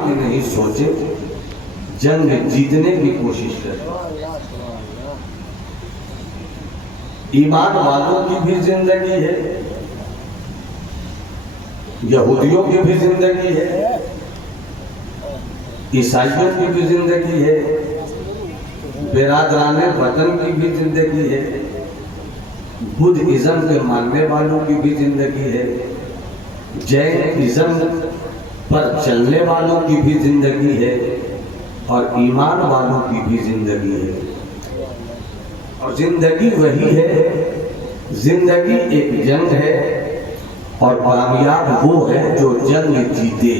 بھی نہیں سوچے، جنگ جیتنے کی کوشش کریں۔ ایمان والوں کی بھی زندگی ہے، یہودیوں کی بھی زندگی ہے، عیسائیوں کی بھی زندگی ہے، برادران وطن کی بھی زندگی ہے، بدھ ازم کے ماننے والوں کی بھی زندگی ہے، جین ازم پر چلنے والوں کی بھی زندگی ہے، اور ایمان والوں کی بھی زندگی ہے۔ اور زندگی وہی ہے، زندگی ایک جنگ ہے، اور کامیاب وہ ہے جو جنگ جیتے۔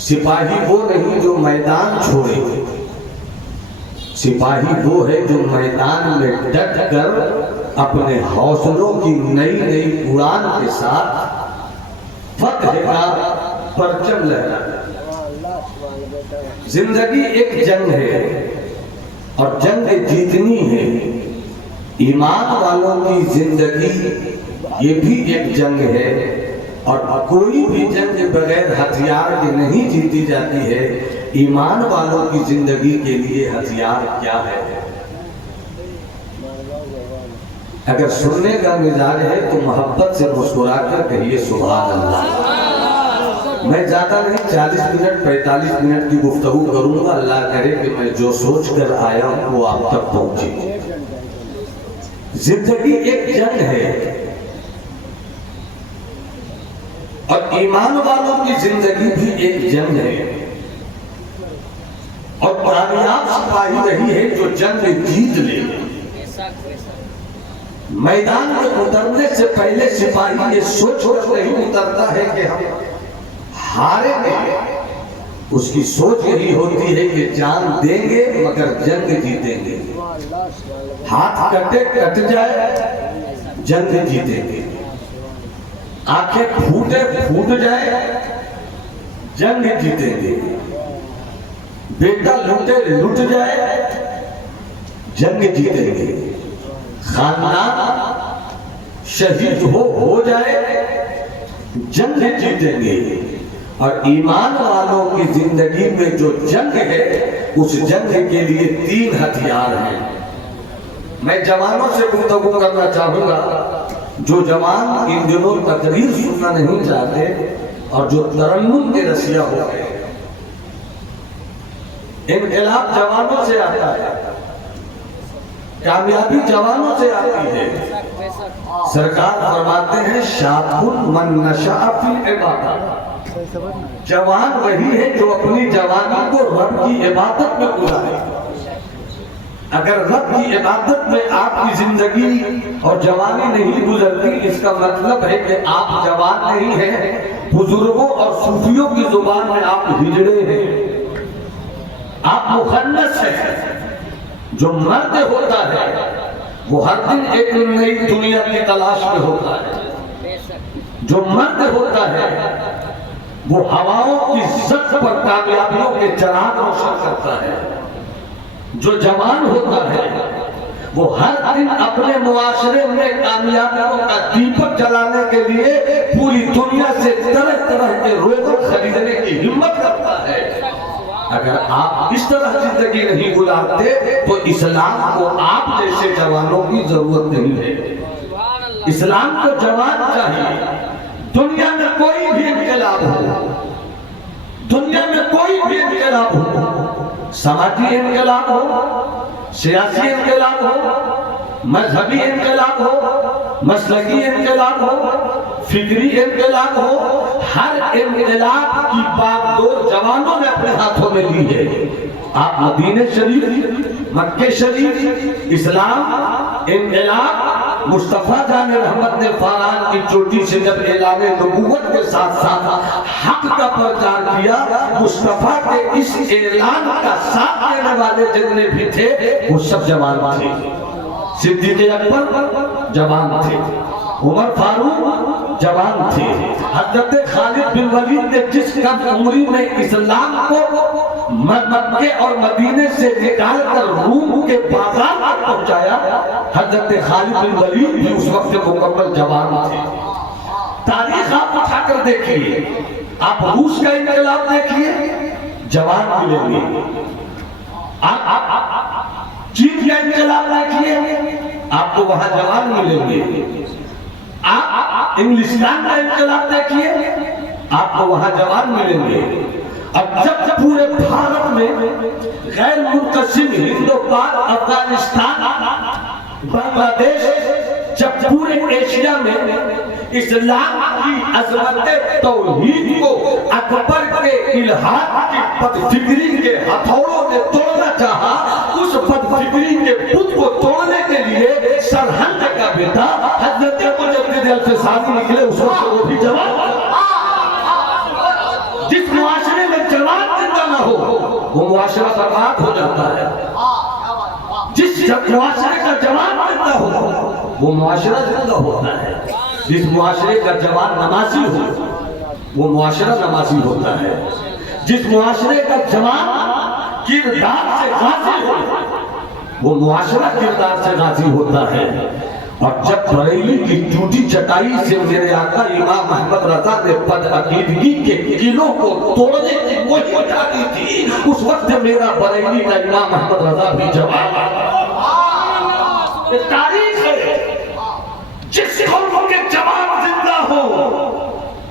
سپاہی وہ نہیں جو میدان چھوڑے، سپاہی وہ ہے جو میدان میں ڈٹ کر اپنے حوصلوں کی نئی نئی اڑان کے ساتھ فتح کا پرچم لہراتا ہے۔ زندگی ایک جنگ ہے اور جنگ جیتنی ہے۔ ایمان والوں کی زندگی یہ بھی ایک جنگ ہے، اور کوئی بھی جنگ بغیر ہتھیار کے نہیں جیتی جاتی ہے۔ ایمان والوں کی زندگی کے لیے ہتھیار کیا ہے؟ اگر سننے کا مزاج ہے تو محبت سے مسکرا کر کہیے سبحان اللہ۔ میں زیادہ نہیں 40 منٹ 45 منٹ کی گفتگو کروں گا، اللہ کرے کہ میں جو سوچ کر آیا ہوں وہ آپ تک پہنچے۔ زندگی ایک جنگ ہے، اور ایمان والوں کی زندگی بھی ایک جنگ ہے، اور کامیاب سپاہی وہی ہے جو جنگ جیت لے۔ میدان میں اترنے سے پہلے سپاہی یہ سوچ نہیں اترتا ہے کہ ہم ہارے گے، اس کی سوچ یہی ہوتی ہے کہ جان دیں گے مگر جنگ جیتیں گے۔ ہاتھ کٹے کٹ جائے جنگ جیتیں گے، آنکھیں پھوٹے پھوٹ جائے جنگ جیتیں گے، بیٹا لوٹے لٹ جائے جنگ جیتیں گے، خاندان شہید ہو جائے جنگ جیتیں گے۔ اور ایمان والوں کی زندگی میں جو جنگ ہے اس جنگ کے لیے 3 ہتھیار ہیں۔ میں جوانوں سے گفتگو کرنا چاہوں گا، جو جوان ان دنوں تقریر سننا نہیں چاہتے اور جو ترنم کے رسیہ ہو گئے۔ انقلاب جوانوں سے آتا ہے، کامیابی جوانوں سے آتی ہے۔ سرکار فرماتے ہیں شاب من نشأ فی العبادۃ، جوان وہی ہے جو اپنی جوانی کو رب کی عبادت میں گزارے۔ اگر رب کی عبادت میں آپ کی زندگی اور جوانی نہیں گزرتی، اس کا مطلب ہے کہ آپ جوان نہیں ہیں، بزرگوں اور صوفیوں کی زبان میں آپ ہجڑے ہیں، آپ مخنث ہیں۔ جو مرد ہوتا ہے وہ ہر دن ایک نئی دنیا کی تلاش میں ہوتا ہے۔ جو مرد ہوتا ہے وہ ہواؤں کی زد پر کامیابیوں کے چراغ روشن کرتا ہے۔ جو جوان ہوتا ہے وہ ہر دن اپنے معاشرے میں کامیابیوں کا دیپک جلانے کے لیے پوری دنیا سے طرح طرح کے روغن خریدنے کی ہمت کرتا ہے۔ اگر آپ اس طرح زندگی نہیں گزارتے تو اسلام کو آپ جیسے جوانوں کی ضرورت نہیں ہے۔ اسلام کو جوان چاہیے۔ دنیا میں کوئی بھی انقلاب ہو، دنیا میں کوئی بھی انقلاب ہو، سماجی انقلاب ہو، سیاسی انقلاب ہو، مذہبی انقلاب ہو، مسلکی انقلاب ہو، فکری انقلاب ہو، ہر انقلاب کی باغدور جوانوں نے اپنے ہاتھوں میں لی ہے۔ آپ مدینہ شریف، مکہ شریف، اسلام، انقلاب، مصطفیٰ جان رحمت نے فاران کی چوٹی سے جب اعلان نبوت کے ساتھ ساتھ حق کا پرچار کیا، مصطفیٰ کے اس اعلان کا ساتھ دینے والے جتنے بھی تھے وہ سب جوان تھے۔ صدیق اکبر جوان تھے، عمر فاروق جوان تھے، حضرت خالد بن ولید نے جس کم عمری میں اسلام کو مکہ اور مدینے سے نکال کر روم کے بازار تک پہنچایا، حضرت خالد بن ولید بھی اس وقت مکمل جوان تھے۔ تاریخ آپ اٹھا کر دیکھیے، آپ روس کا انقلاب دیکھیے جوان ملیں گے، آپ چین کا انقلاب دیکھیے آپ کو وہاں جوان ملیں گے، آپ انگلستان کا انقلاب دیکھیے آپ کو وہاں جوان ملیں گے۔ اب جب پورے بھارت میں غیر منقسم ہند و پاک افغانستان بنگلہ دیش، جب پورے ایشیا میں اسلام کی عظمت توحید کو اکبر کے الہات کی بدفکری کے ہتھوڑوں نے توڑنا چاہا، اس بدفکری کے بت کو توڑنے کے لیے سرہند کا بیٹا حضرت مجدد الفسانی نکلے۔ اس وقت وہ بھی جوان، جس معاشرے میں جوان زندہ نہ ہو وہ معاشرہ برباد ہو جاتا ہے، جس معاشرے کا جوان زندہ ہو وہ معاشرہ زندہ ہوتا ہے، جس معاشرے کا جوان نمازی ہو وہ معاشرہ نمازی ہوتا ہے، جس معاشرے کا جوان کردار سے غازی ہو وہ معاشرہ کردار سے غازی ہوتا ہے۔ اور جب بریلی کی ٹوٹی چٹائی سے میرے آقا امام محمد رضا نے بد عقیدگی کے قلعوں کو توڑنے کی کوشش اٹھائی تھی، اس وقت میرا بریلی کا امام محمد رضا بھی جوان یہ تاریخ ہے۔ جس قوم کے جوان زندہ ہو،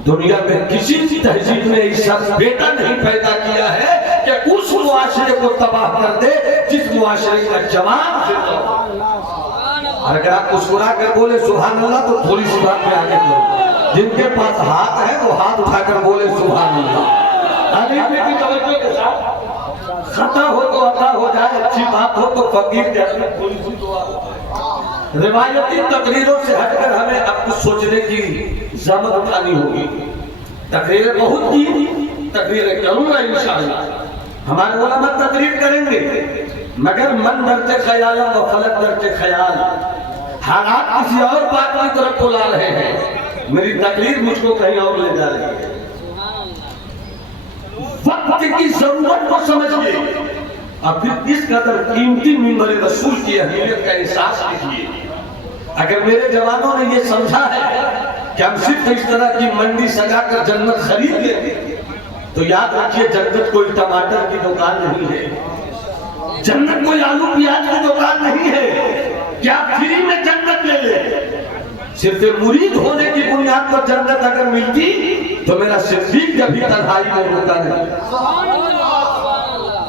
دنیا میں کسی تہذیب نے ایسا بیٹا نہیں پیدا کیا ہے کہ اس معاشرے کو تباہ کر دے جس معاشرے کا جوان زندہ ہو۔ اور اگر آپ مسکرا کر بولے سبحان اللہ تو تھوڑی سی بات میں آگے کرو، جن کے پاس ہاتھ ہے وہ ہاتھ اٹھا کر بولے سبحان اللہ۔ آگے کی توجہ کے ساتھ خطا ہو تو عطا ہو جائے، اچھی بات ہو تو فقیر جیسے تھوڑی سی دعا ہو جائے۔ روایتی تقریروں سے ہٹ کر ہمیں اب کچھ سوچنے کی زحمت اٹھانی ہوگی۔ تقریریں بہت کی، تقریریں کروں گا انشاءاللہ، ہمارے علماء تقریر کریں گے، مگر من درتے خیال و فلک درتے خیال، حالات کسی اور بات کی طرف بلا رہے ہیں، میری تقریر مجھ کو کہیں اور لے جا رہی ہے۔ وقت کی ضرورت کو سمجھئے اور پھر اس قدر قیمتی منبر رسول کی اہمیت کا احساس کیجئے۔ اگر میرے جوانوں نے یہ سمجھا ہے کہ ہم صرف اس طرح کی منڈی سجا کر جنت خرید لیں گے تو یاد رکھیے جنت کوئی ٹماٹر کی دکان نہیں ہے، جنت کوئی آلو پیاز کی دکان نہیں ہے کہ آپ فری میں جنت لے لیں۔ صرف مرید ہونے کی بنیاد پر جنت اگر ملتی تو میرا صدیق کبھی تنہائی میں روتا نہیں۔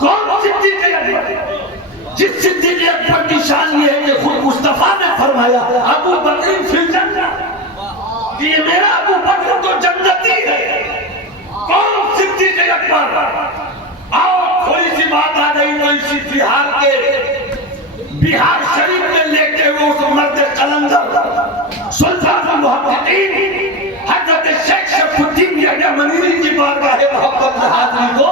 کون صدیق اکبر؟ جس صدیق اکبر کی شان یہ ہے کہ خود مصطفیٰ نے فرمایا ابو بکر فی الجنہ، کہ یہ میرا ابو بکر تو جنتی ہے۔ کون صدیق اکبر؟ آؤ تھوڑی سی بات آ گئی تو اسی بہار شریف میں لے کے وہ اس مرد قلندر سلطان المحققین حضرت شیخ شرف الدین یحییٰ منیری کی بارگاہ محبت میں حاضری کو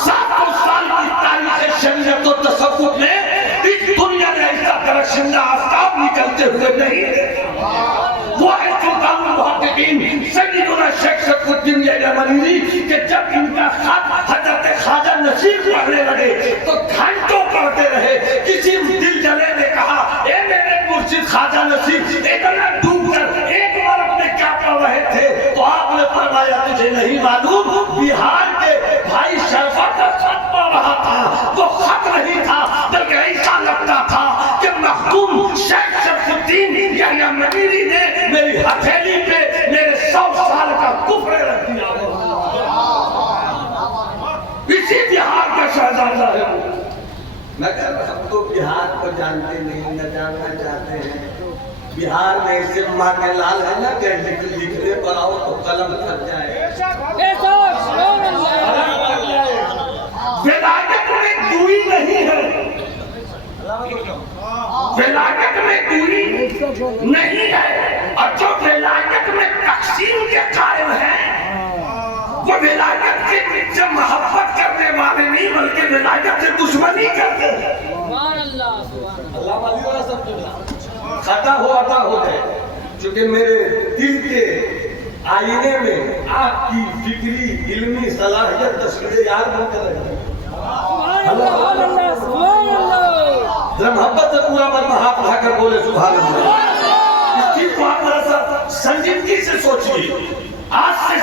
700 سال کی تاریخ شریعت و تصوف میں اس دنیا میں ایسا درخشندہ آفتاب نکلتے ہوئے نہیں ہے۔ وہ ہے سلطان المحققین سیدنا شیخ شرف الدین یحییٰ منیری کہ جب ان کا خط حضرت خواجہ نصیر پڑھنے لگے تو گھنٹوں پڑھتے رہے۔ کسی دل جلے نے کہا اے میرے مرشد خواجہ نصیر اتنا ڈوب کر ایک بار اپنے کیا پڑھ رہے تھے؟ تو آپ نے فرمایا تجھے نہیں معلوم بہار کے بھائی شرفت کا خط پڑھ رہا تھا۔ وہ خط نہیں تھا بلکہ ایسا لگتا تھا کہ محکوم شیخ شرف الدین یحییٰ منیری نے میری ہتھیلی پہ میرے 100 سال کا کفر رکھ دیا۔ اسی بہار کا شہزادہ ہے وہ، مگر ہم تو بہار کو جانتے نہیں، نہ جاننا چاہتے ہیں۔ بہار میں اسے ماں کے لال ہے نا کہ لکھنے پر آؤ تو قلم تھک جائے۔ ولایت میں دوری نہیں ہے، ولایت میں دوری نہیں ہے، اور جو ولایت میں تقسیم کے قائل ہیں وہ ولایت کے سے محبت کرنے والے نہیں بلکہ ولایت سے دشمنی کرتے ہیں۔ خطا ہو عطا ہو جائے، چونکہ میرے دل کے آئینے میں آپ کی فکری علمی صلاحیت تصویر یاد نہ کرے۔ محبت سے پورا من ہاتھ اٹھا کر بولے سبحان اللہ۔ اس چیز کو آپ ذرا سا سنجیدگی سے سوچیے۔ آج سے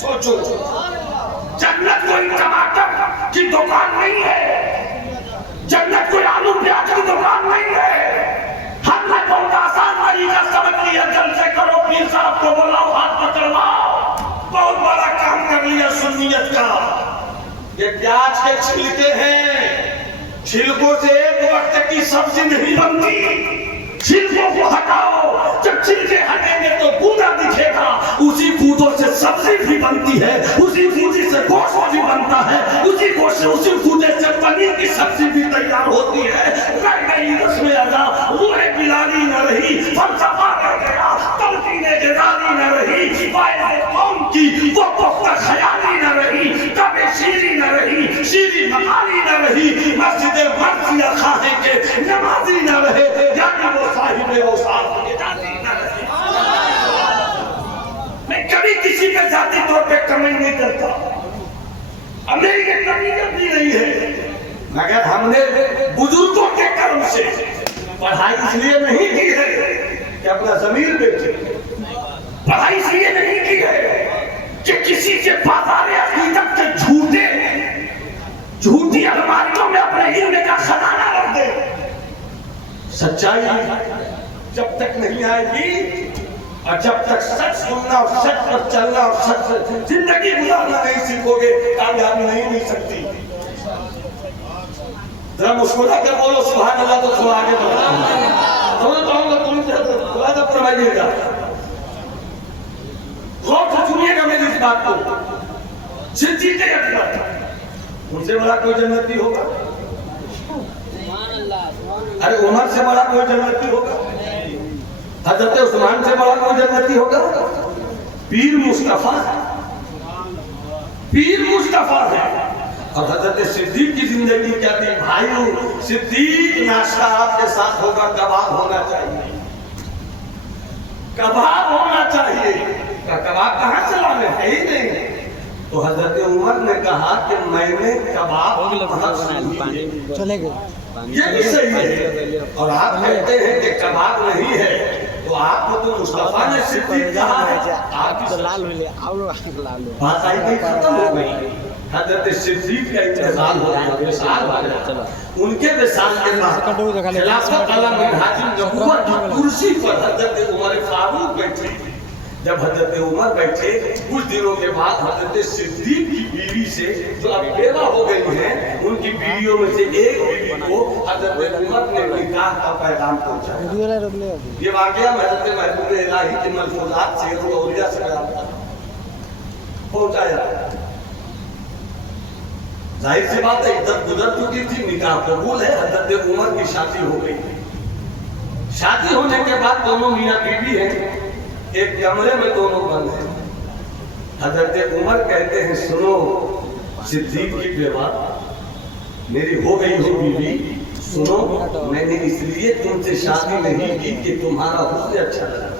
سوچو. جنت کوئی ٹماٹر کی دکان نہیں ہے, جنت کوئی آلو پیاز کی دکان نہیں ہے. ہم نے بہت آسان طریقہ سمجھ لیا, جل سے کرو, پیر صاحب کو بلاؤ, ہاتھ پکڑواؤ, بہت بڑا کام کر لیا سنیت کا. یہ پیاز کے چھلکے ہیں, چھلکوں سے ایک وقت کی سبزی نہیں بنتی. چھلکوں کو ہٹاؤ, جب چھلکے ہٹیں گے تو گودا دکھے گا. اسی گودوں سے سبزی بھی بنتی ہے, اسی گودے سے گوشت بھی بنتا ہے, اسی گوشت سے اسی گودے سے پنیر کی سبزی بھی تیار ہوتی ہے. رہ گئی رسم ادا, روح بلالی نہ رہی, فلسفہ رہ گیا, تلقین جدالی نہ رہی, باعث قوم کی وہ پختہ خیالی نہ رہی, کب شیری نہ رہی, شیری مقالی نہ رہی, مسجد مرثیہ خواہیں کے نمازی نہ رہے, یعنی وہ صاحب اوصاف کے ذاتی نہ رہے. میں کبھی کسی پہ ذاتی طور پہ کمنٹ نہیں کرتا, اب میری یہ کمیت بھی نہیں ہے, مگر ہم نے بزرگوں کے کرم سے پڑھائی اس لیے نہیں کی ہے کہ اپنا ضمیر بیچے, پڑھائی اس لیے نہیں کی ہے کہ کسی کے بازار عقیدت کے جھوٹی الماریوں میں اپنے علم کا خزانہ رکھ دے. سچائی جب تک نہیں آئے گی, اور جب تک سچ سننا اور سچ پر چلنا اور سچ زندگی گزارنا نہیں سیکھو گے, کامیابی نہیں مل سکتی. ذرا مسکرا کر بولو سبحان اللہ, تو تھوڑا آگے بڑھو. میں کہوں گا تم سے خلاصہ فرمائیے گا, غور سے سنیے گا میری اس بات کو. صدیق اکبر, ان سے بڑا کوئی جنتی ہوگا؟ ارے عمر سے بڑا کوئی جنتی ہوگا؟ حضرت عثمان سے بڑا کوئی جنتی ہوگا؟ پیر مصطفیٰ ہے, پیر مصطفیٰ ہے. اور حضرت صدیق کی زندگی کیا تھی بھائیو؟ صدیق ناشتہ آپ کے ساتھ ہوگا, کباب ہونا چاہیے, کباب ہونا چاہیے. کباب کہاں چلا میں ہے ہی نہیں. تو حضرت عمر نے کہا کہ میں نے کباب چلے گئے, یہ بھی صحیح ہے. اور آپ کہتے ہیں کہ کباب نہیں ہے, تو آپ کو تو مصطفیٰ نے صدیق کہا ہے. آپ تو لال ہو لیا, اور لال ہو. بات آئی گئی, ختم ہو گئی. حضرت صدیق کا انتظار ہو گیا, وصال ہو گیا. ان کے وصال کے بعد خلافت علی منہاج النبوت کی کرسی پر حضرت عمر فاروق بیٹھے. جب حضرت عمر بیٹھے, کچھ دنوں کے بعد حضرت صدیق کی بیوی سے جو اب بیوہ ہو گئی ہیں, ان کی بیویوں میں سے ایک بیوی کو حضرت عمر نے نکاح کا پیغام پہنچایا. یہ واقعہ حضرت محبوب الہی کے ملفوظات سے الاولیاء سے پہنچایا. ظاہر سی بات ہے عدت گزر چکی تھی, نکاح قبول ہے, حضرت عمر کی شادی ہو گئی. شادی ہونے کے بعد دونوں میاں بیوی ہیں, ایک کمرے میں دونوں بند ہیں. حضرت عمر کہتے ہیں سنو صدیق کی بیوہ, میری ہو گئی ہو بیوی, سنو میں نے اس لیے تم سے شادی نہیں کی کہ تمہارا حسن اچھا لگا,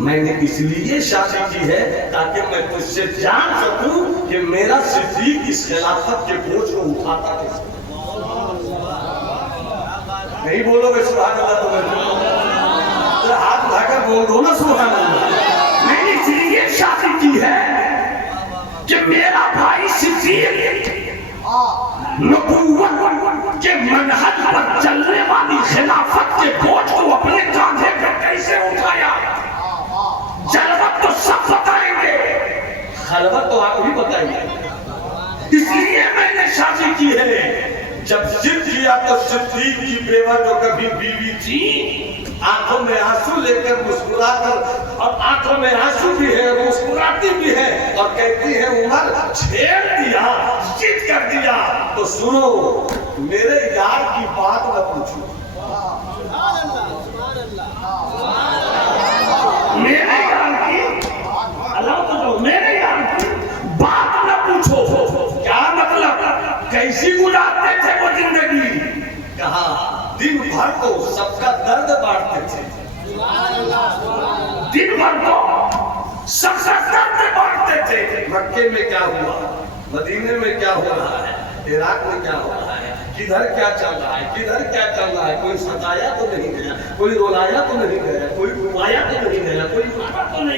میں نے اس لیے شادی کی ہے تاکہ میں تجھ سے جان سکوں کہ میرا صدیق اس خلافت کے بوجھ کو اٹھاتا کیسے. نہیں بولو گے سبحان اللہ تو ہاتھ اٹھا کر بول دو نا سبحان اللہ. میں نے اس لیے شادی کی ہے کہ میرا بھائی صدیق نبوت کے منہج پر چلنے والی خلافت کے بوجھ کو اپنے کاندھے پہ کیسے اٹھایا. جلوت تو سب بتائیں گے, خلوت تو آپ ہی بتائیں گے. اس لیے میں نے شادی کی ہے. جب ضد کیا تو صدیق کی بیوہ جو کبھی بیوی تھی, آنکھوں میں آنسو لے کر مسکرا کر, اور آنکھوں میں آنسو بھی ہے, مسکراتی بھی ہے, اور کہتی ہے عمر چھیڑ دیا, ضد کر دیا. تو سنو میرے یار کی بات نہ پوچھو, میرے یار کی, اللہ تو جو میرے یار کی بات نہ پوچھو. کیا مطلب, کیسی گزارتے تھے وہ زندگی؟ کہا دن بھر تو سب کا درد بانٹتے تھے, دن بھر تو سب کا درد بانٹتے تھے. مکے میں کیا ہوا, مدینے میں کیا ہو رہا ہے, عراق میں کیا ہو رہا ہے, کدھر کیا چل رہا ہے, کدھر کیا چل رہا ہے. کوئی ستایا تو نہیں گیا, کوئی رولایا تو نہیں گیا, کوئی گوایا تو نہیں گیا, کوئی مارا تو نہیں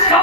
100